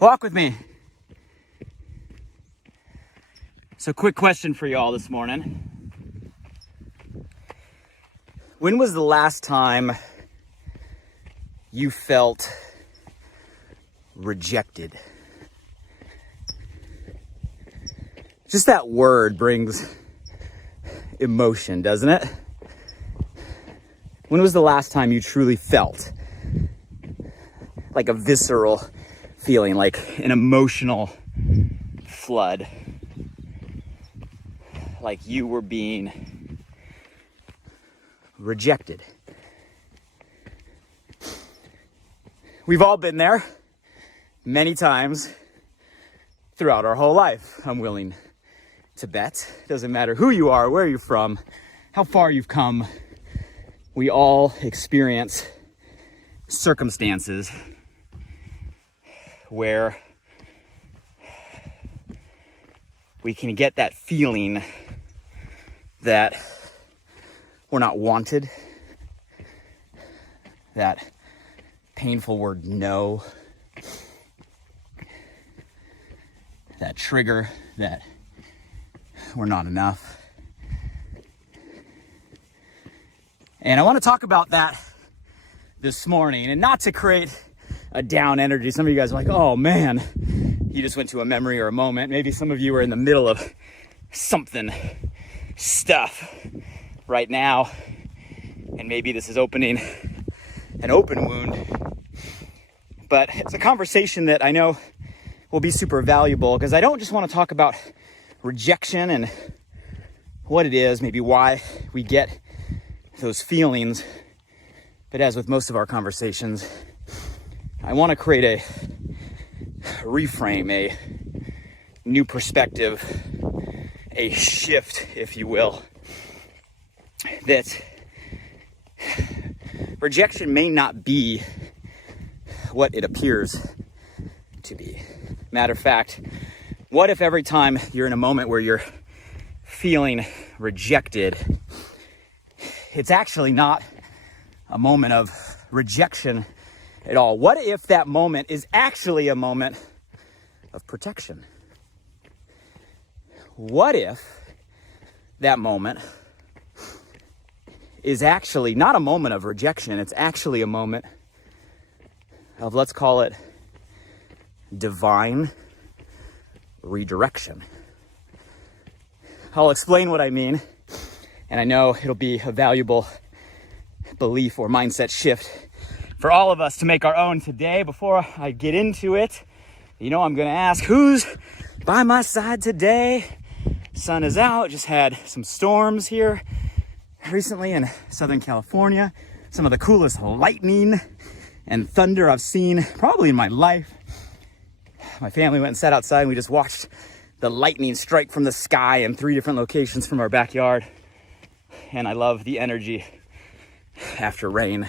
Walk with me. So, quick question for you all this morning. When was the last time you felt rejected? Just that word brings emotion, doesn't it? When was the last time you truly felt like a visceral feeling, like an emotional flood, like you were being rejected? We've all been there many times throughout our whole life, I'm willing to bet. Doesn't matter who you are, where you're from, how far you've come. We all experience circumstances where we can get that feeling that we're not wanted, that painful word no, that trigger that we're not enough. And I want to talk about that this morning, and not to create a down energy. Some of you guys are like, oh man, you just went to a memory or a moment. Maybe some of you are in the middle of stuff right now, and maybe this is opening an open wound. But it's a conversation that I know will be super valuable, because I don't just want to talk about rejection and what it is, maybe why we get those feelings, but as with most of our conversations, I want to create a reframe, a new perspective, a shift, if you will, that rejection may not be what it appears to be. Matter of fact, what if every time you're in a moment where you're feeling rejected, it's actually not a moment of rejection at all? What if that moment is actually a moment of protection? What if that moment is actually not a moment of rejection, it's actually a moment of, let's call it, divine redirection? I'll explain what I mean, and I know it'll be a valuable belief or mindset shift for all of us to make our own today. Before I get into it, I'm going to ask, who's by my side today? Sun is out. Just had some storms here recently in Southern California. Some of the coolest lightning and thunder I've seen probably in my life. My family went and sat outside and we just watched the lightning strike from the sky in 3 different locations from our backyard. And I love the energy after rain.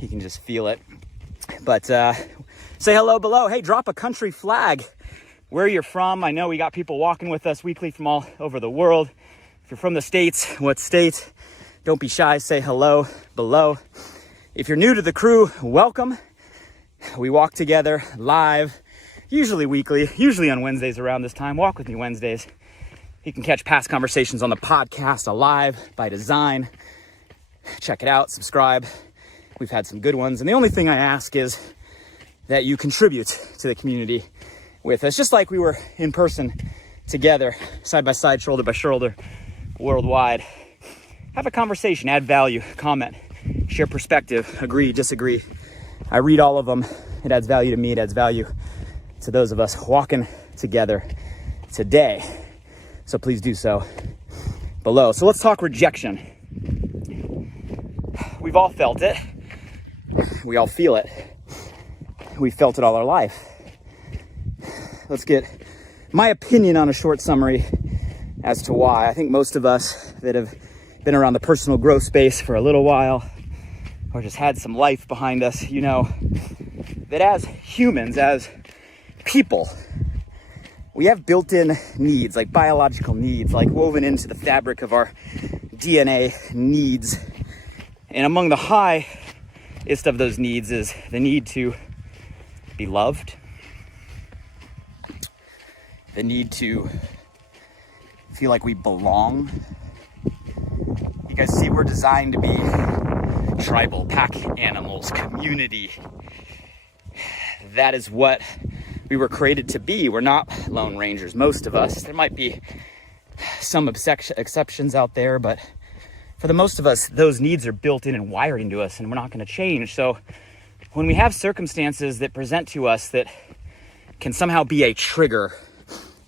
You can just feel it. But say hello below. Hey, drop a country flag where you're from. I know we got people walking with us weekly from all over the world. If you're from the States, what state? Don't be shy, say hello below. If you're new to the crew, welcome. We walk together live, usually weekly, usually on Wednesdays around this time. Walk with me Wednesdays. You can catch past conversations on the podcast, Alive by Design. Check it out, subscribe. We've had some good ones. And the only thing I ask is that you contribute to the community with us, just like we were in person together, side by side, shoulder by shoulder, worldwide. Have a conversation, add value, comment, share perspective, agree, disagree. I read all of them. It adds value to me. It adds value to those of us walking together today. So please do so below. So let's talk rejection. We've all felt it. We all feel it. We felt it all our life. Let's get my opinion on a short summary as to why. I think most of us that have been around the personal growth space for a little while, or just had some life behind us, that as humans, as people, we have built-in needs, like biological needs, like woven into the fabric of our DNA needs. And among the highest of those needs is the need to be loved, the need to feel like we belong. You guys see, we're designed to be tribal, pack animals, community. That is what we were created to be. We're not lone rangers, most of us. There might be some exceptions out there, but for the most of us, those needs are built in and wired into us, and we're not going to change. So when we have circumstances that present to us that can somehow be a trigger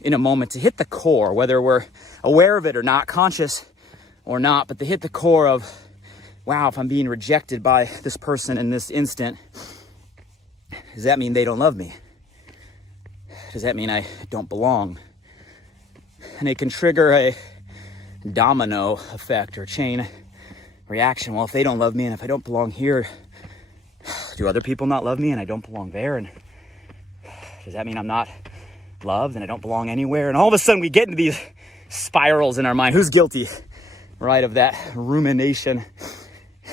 in a moment to hit the core, whether we're aware of it or not, conscious or not, but to hit the core of, wow, if I'm being rejected by this person in this instant, does that mean they don't love me? Does that mean I don't belong? And it can trigger a domino effect or chain reaction. Well, if they don't love me and if I don't belong here, do other people not love me and I don't belong there? And does that mean I'm not loved and I don't belong anywhere? And all of a sudden we get into these spirals in our mind. Who's guilty, right, of that rumination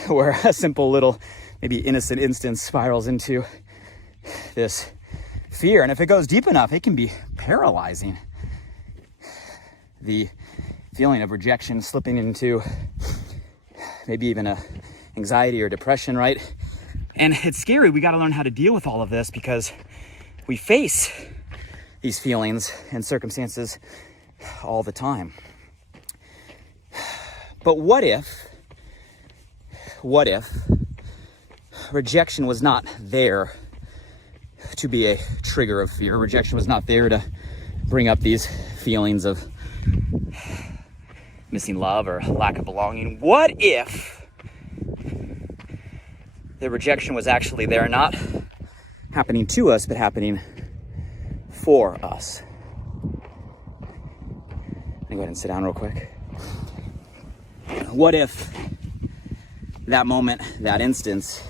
where a simple little, maybe innocent instance spirals into this fear? And if it goes deep enough, it can be paralyzing. The feeling of rejection slipping into maybe even a anxiety or depression, right? And it's scary. We got to learn how to deal with all of this because we face these feelings and circumstances all the time. But what if rejection was not there to be a trigger of fear? Rejection was not there to bring up these feelings of missing love or lack of belonging. What if the rejection was actually there, not happening to us, but happening for us? Let me go ahead and sit down real quick. What if that moment, that instance,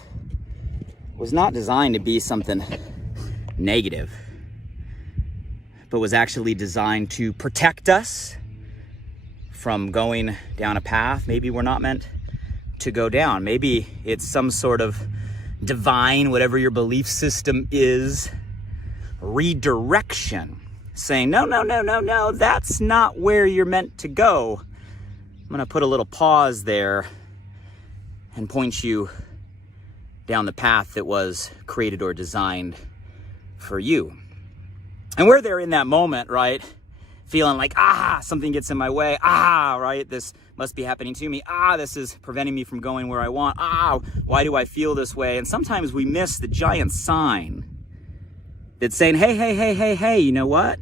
was not designed to be something negative, but was actually designed to protect us from going down a path maybe we're not meant to go down? Maybe it's some sort of divine, whatever your belief system is, redirection, saying, no, that's not where you're meant to go. I'm going to put a little pause there and point you down the path that was created or designed for you. And we're there in that moment, right? Feeling like, something gets in my way. Right? This must be happening to me. This is preventing me from going where I want. Why do I feel this way? And sometimes we miss the giant sign that's saying, hey, you know what?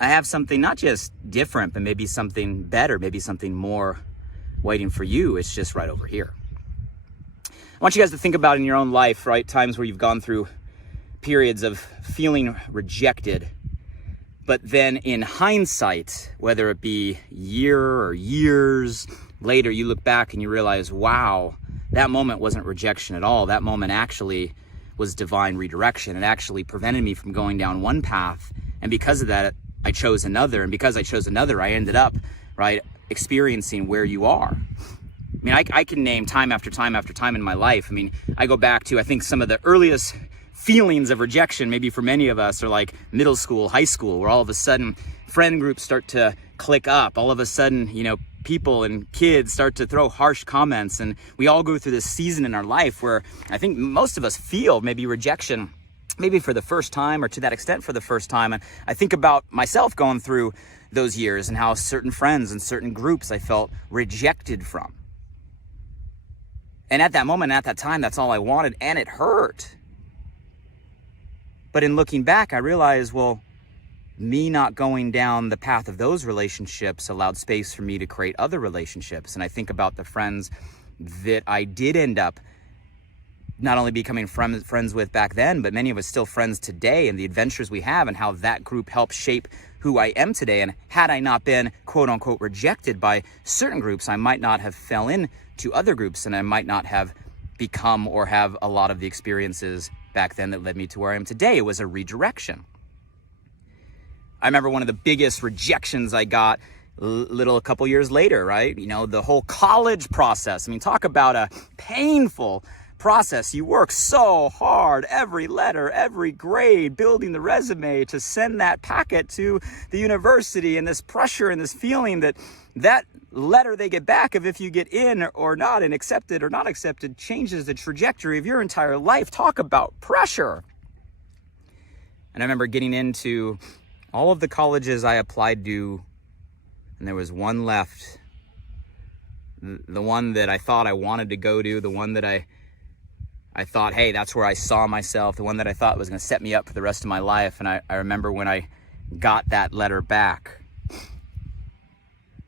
I have something not just different, but maybe something better, maybe something more waiting for you. It's just right over here. I want you guys to think about in your own life, right? Times where you've gone through periods of feeling rejected, but then in hindsight, whether it be year or years later, you look back and you realize, wow, that moment wasn't rejection at all. That moment actually was divine redirection. It actually prevented me from going down one path. And because of that, I chose another. And because I chose another, I ended up, right, experiencing where you are. I mean, I can name time after time after time in my life. I mean, I go back to, I think, some of the earliest feelings of rejection, maybe for many of us, are like middle school, high school, where all of a sudden friend groups start to click up. All of a sudden, people and kids start to throw harsh comments. And we all go through this season in our life where I think most of us feel maybe rejection, maybe for the first time or to that extent for the first time. And I think about myself going through those years and how certain friends and certain groups I felt rejected from. And at that moment, at that time, that's all I wanted, and it hurt. But in looking back, I realized, well, me not going down the path of those relationships allowed space for me to create other relationships. And I think about the friends that I did end up not only becoming friends with back then, but many of us still friends today, and the adventures we have and how that group helped shape who I am today. And had I not been, quote unquote, rejected by certain groups, I might not have fell into other groups, and I might not have become or have a lot of the experiences back then that led me to where I am today. It was a redirection. I remember one of the biggest rejections I got a couple years later, right? The whole college process. I mean, talk about a painful process. You work so hard, every letter, every grade, building the resume to send that packet to the university, and this pressure and this feeling that letter they get back of if you get in or not and accepted or not accepted changes the trajectory of your entire life. Talk about pressure. And I remember getting into all of the colleges I applied to, and there was one left. The one that I thought I wanted to go to, the one that I thought, hey, that's where I saw myself, the one that I thought was going to set me up for the rest of my life. And I remember when I got that letter back.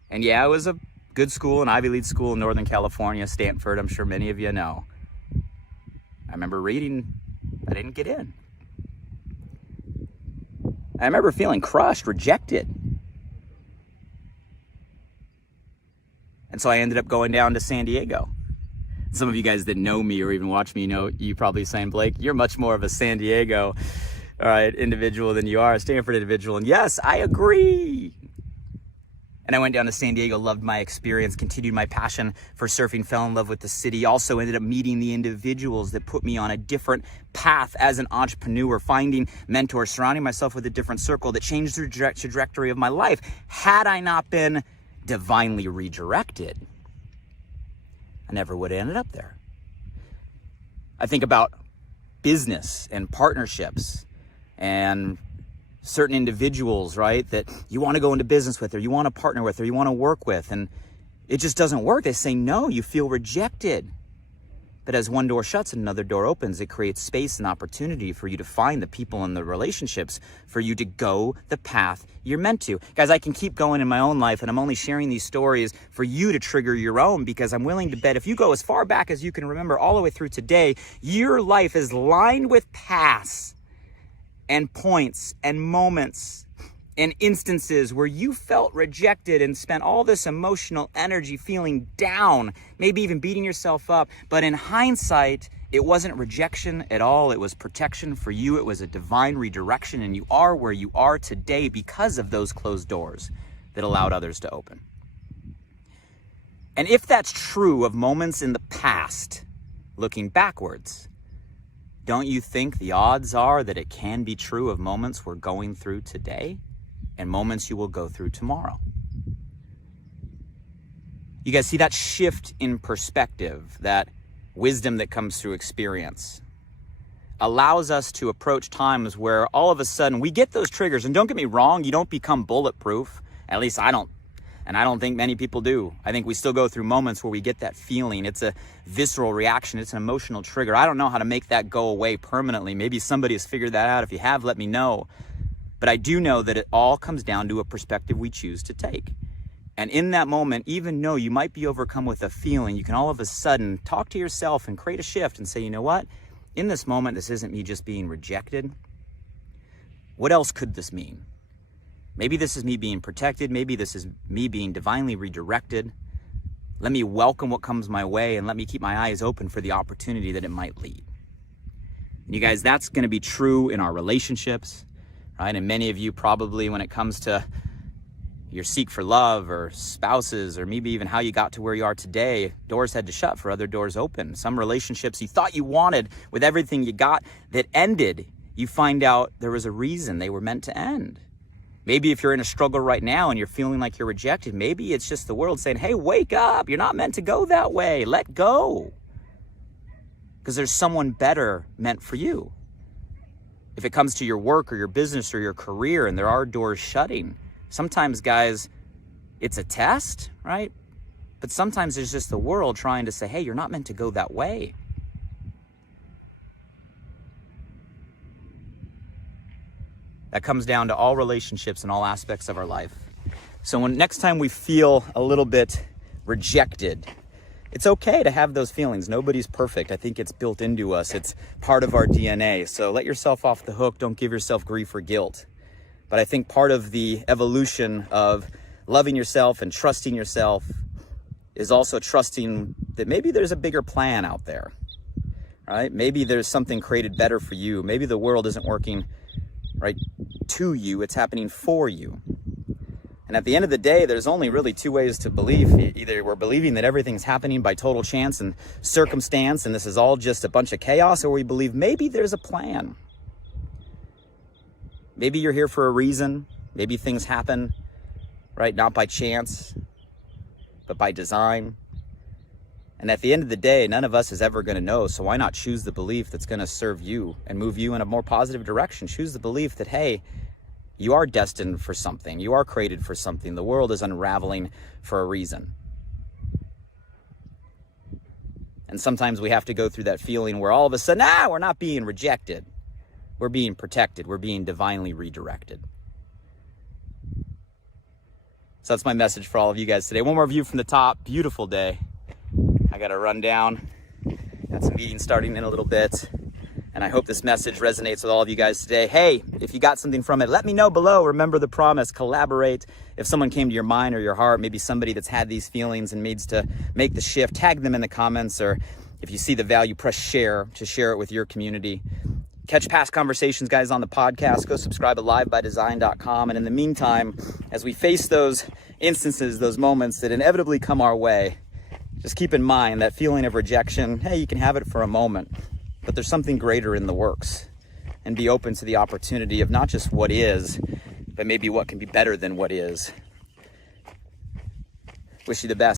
And yeah, it was a good school, an Ivy League school in Northern California, Stanford, I'm sure many of you know. I remember reading, I didn't get in. I remember feeling crushed, rejected. And so I ended up going down to San Diego. Some of you guys that know me or even watch me, you probably saying, Blake, you're much more of a San Diego individual than you are a Stanford individual. And yes, I agree. And I went down to San Diego, loved my experience, continued my passion for surfing, fell in love with the city, also ended up meeting the individuals that put me on a different path as an entrepreneur, finding mentors, surrounding myself with a different circle that changed the trajectory of my life. Had I not been divinely redirected, I never would have ended up there. I think about business and partnerships and certain individuals, right, that you want to go into business with or you want to partner with or you want to work with, and it just doesn't work. They say no, you feel rejected. But as one door shuts and another door opens, it creates space and opportunity for you to find the people and the relationships for you to go the path you're meant to. Guys, I can keep going in my own life, and I'm only sharing these stories for you to trigger your own, because I'm willing to bet if you go as far back as you can remember all the way through today, your life is lined with paths and points and moments and instances where you felt rejected and spent all this emotional energy feeling down, maybe even beating yourself up. But in hindsight, it wasn't rejection at all. It was protection for you. It was a divine redirection, and you are where you are today because of those closed doors that allowed others to open. And if that's true of moments in the past, looking backwards, don't you think the odds are that it can be true of moments we're going through today? And moments you will go through tomorrow. You guys see that shift in perspective, that wisdom that comes through experience, allows us to approach times where all of a sudden we get those triggers. And don't get me wrong, you don't become bulletproof. At least I don't. And I don't think many people do. I think we still go through moments where we get that feeling. It's a visceral reaction. It's an emotional trigger. I don't know how to make that go away permanently. Maybe somebody has figured that out. If you have, let me know. But I do know that it all comes down to a perspective we choose to take. And in that moment, even though you might be overcome with a feeling, you can all of a sudden talk to yourself and create a shift and say, you know what? In this moment, this isn't me just being rejected. What else could this mean? Maybe this is me being protected. Maybe this is me being divinely redirected. Let me welcome what comes my way and let me keep my eyes open for the opportunity that it might lead. And you guys, that's going to be true in our relationships. Right? And many of you probably, when it comes to your seek for love or spouses, or maybe even how you got to where you are today, doors had to shut for other doors open. Some relationships you thought you wanted with everything you got that ended, you find out there was a reason they were meant to end. Maybe if you're in a struggle right now and you're feeling like you're rejected, maybe it's just the world saying, hey, wake up. You're not meant to go that way. Let go. Because there's someone better meant for you. If it comes to your work or your business or your career and there are doors shutting, sometimes, guys, it's a test, right? But sometimes there's just the world trying to say, hey, you're not meant to go that way. That comes down to all relationships and all aspects of our life. So when next time we feel a little bit rejected, it's okay to have those feelings. Nobody's perfect. I think it's built into us. It's part of our DNA. So let yourself off the hook. Don't give yourself grief or guilt. But I think part of the evolution of loving yourself and trusting yourself is also trusting that maybe there's a bigger plan out there, right? Maybe there's something created better for you. Maybe the world isn't working right to you. It's happening for you. And at the end of the day, there's only really two ways to believe. Either we're believing that everything's happening by total chance and circumstance, and this is all just a bunch of chaos, or we believe maybe there's a plan. Maybe you're here for a reason. Maybe things happen, right? Not by chance, but by design. And at the end of the day, none of us is ever going to know. So why not choose the belief that's going to serve you and move you in a more positive direction? Choose the belief that, hey, you are destined for something. You are created for something. The world is unraveling for a reason. And sometimes we have to go through that feeling where all of a sudden, we're not being rejected. We're being protected. We're being divinely redirected. So that's my message for all of you guys today. One more view from the top. Beautiful day. I got to run down. Got some meetings starting in a little bit. And I hope this message resonates with all of you guys today. Hey, if you got something from it, let me know below. Remember the promise, collaborate. If someone came to your mind or your heart, maybe somebody that's had these feelings and needs to make the shift, tag them in the comments. Or if you see the value, press share to share it with your community. Catch past conversations, guys, on the podcast. Go subscribe at livebydesign.com. And in the meantime, as we face those instances, those moments that inevitably come our way, just keep in mind that feeling of rejection, hey, you can have it for a moment, but there's something greater in the works. And be open to the opportunity of not just what is, but maybe what can be better than what is. Wish you the best.